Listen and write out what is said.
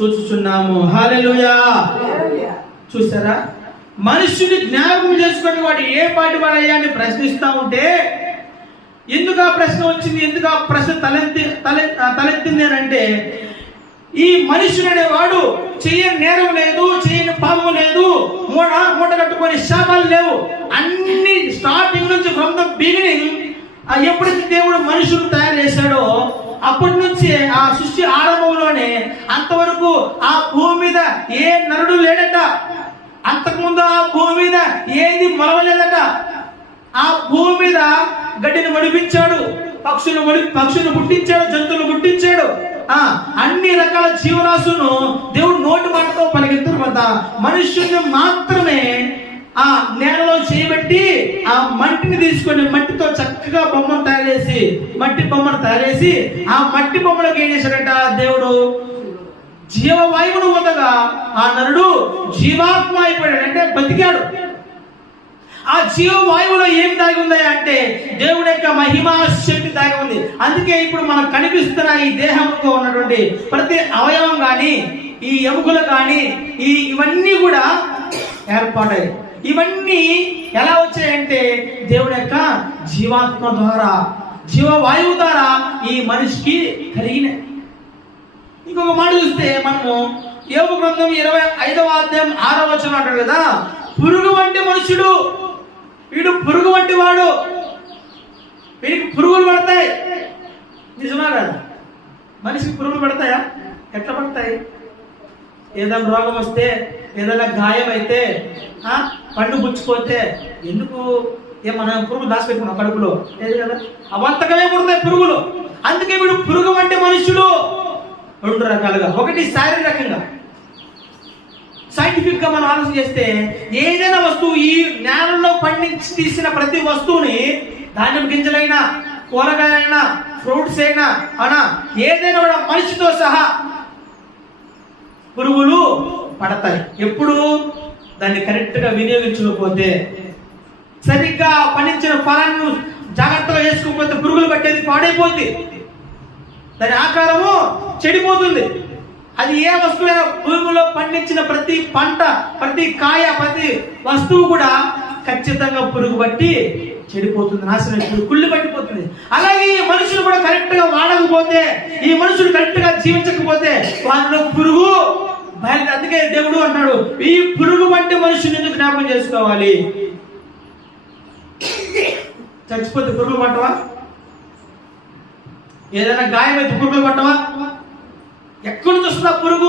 చూచుచున్నాము. Hallelujah చూసారా? మనుషుని జ్ఞాపకం చేసుకుని వాడు ఏ పాటి వాడయ్యా అని ప్రశ్నిస్తా ఉంటే ఎందుకు ఆ ప్రశ్న వచ్చింది ఎందుకు ఆ ప్రశ్న తలెత్తి తలె తలెత్తింది అని అంటే ఈ మనుషుడు అనేవాడు చేయని నేరం లేదు చేయని పాపం లేదు మూట మూట కట్టుకొని శాపాలు లేవు. అన్ని స్టార్టింగ్ నుంచి ఫ్రమ్ ద బిగినింగ్ ఎప్పుడైతే దేవుడు మనుషులు తయారు చేశాడో అప్పటి నుంచి ఆ సృష్టి వరకు ఆ భూమి మీద ఏ నరుడు లేడట? అంతకుముందు ఆ భూమి మీద ఏది మొలవలేదట? ఆ భూమి మీద గడ్డిని మడిపించాడు పక్షులు మడి పక్షులు పుట్టించాడు జంతువులు పుట్టించాడు. ఆ అన్ని రకాల జీవరాశులను దేవుడు నోటి మాటతో పలికిన తర్వాత మనుష్యుని మాత్రమే ఆ నేలలో చేయబెట్టి ఆ మట్టిని తీసుకొని మట్టితో చక్కగా బొమ్మను తయారు చేసి మట్టి బొమ్మను తయారు చేసి ఆ మట్టి బొమ్మలకు ఏం చేశాడట దేవుడు? జీవవాయువును పొందగా ఆ నరుడు జీవాత్మ అయిపోయాడు అంటే బతికాడు. ఆ జీవవాయువులో ఏం దాగి ఉంది అంటే దేవుడి యొక్క మహిమా శక్తి దాగి ఉంది. అందుకే ఇప్పుడు మనకు కనిపిస్తున్న ఈ దేహంలో ఉన్నటువంటి ప్రతి అవయవం కానీ ఈ ఎముకలు కానీ ఈ ఇవన్నీ కూడా ఏర్పడాయి ఇవన్నీ ఎలా వచ్చాయంటే దేవుడి యొక్క జీవాత్మ ద్వారా జీవవాయువు ద్వారా ఈ మనిషికి కలిగినాయి. ఇంకొక మాట చూస్తే మనము యోగ గ్రంథం ఇరవై ఐదవ అధ్యాయం ఆరో వచ్చిన అంటాడు కదా పురుగు వంటి మనుషుడు వీడు పురుగు వంటి వాడు. వీడికి పురుగులు పడతాయి. నిజమా కదా? మనిషికి పురుగులు పడతాయా? ఎట్లా పడతాయి? ఏదైనా రోగం వస్తే ఏదైనా గాయం అయితే పండు పుచ్చిపోతే ఎందుకు? ఏ మనం పురుగు దాచిపెట్టుకున్నాం కడుపులో. లేదు కదా? అవంతకమే పుడతాయి పురుగులు. అందుకే వీడు పురుగు వంటి మనుషుడు. రెండు రకాలుగా. ఒకటి శారీరకంగా సైంటిఫిక్గా మనం ఆలోచన చేస్తే ఏదైనా వస్తువు ఈ నేలలో పండించి తీసిన ప్రతి వస్తువుని ధాన్యం గింజలైనా కూరగాయలైనా ఫ్రూట్స్ అయినా అనా ఏదైనా కూడా మనిషితో సహా పురుగులు పడతాయి. ఎప్పుడు? దాన్ని కరెక్ట్గా వినియోగించకపోతే. సరిగ్గా పండించిన ఫలాన్ని జాగ్రత్తగా చేసుకోకపోతే పురుగులు పట్టేది పాడైపోద్ది. దాని ఆకారము చెడిపోతుంది. అది ఏ వస్తువైనా భూమిలో పండించిన ప్రతి పంట ప్రతి కాయ ప్రతి వస్తువు కూడా ఖచ్చితంగా పురుగు బట్టి చెడిపోతుంది నాశనం ఇప్పుడు కుళ్ళు పట్టిపోతుంది. అలాగే ఈ మనుషులు కూడా కరెక్ట్గా వాడకపోతే ఈ మనుషులు కరెక్ట్గా జీవించకపోతే వాళ్ళలో పురుగు బయట అందుకే దేవుడు అంటాడు ఈ పురుగు వంటి మనుషుని ఎందుకు జ్ఞాపకం చేసుకోవాలి? చచ్చిపోతే పురుగులు పట్టవా? ఏదైనా గాయమైతే పురుగులు పట్టవా ఎక్కడి నుంచి వస్తుందా పురుగు?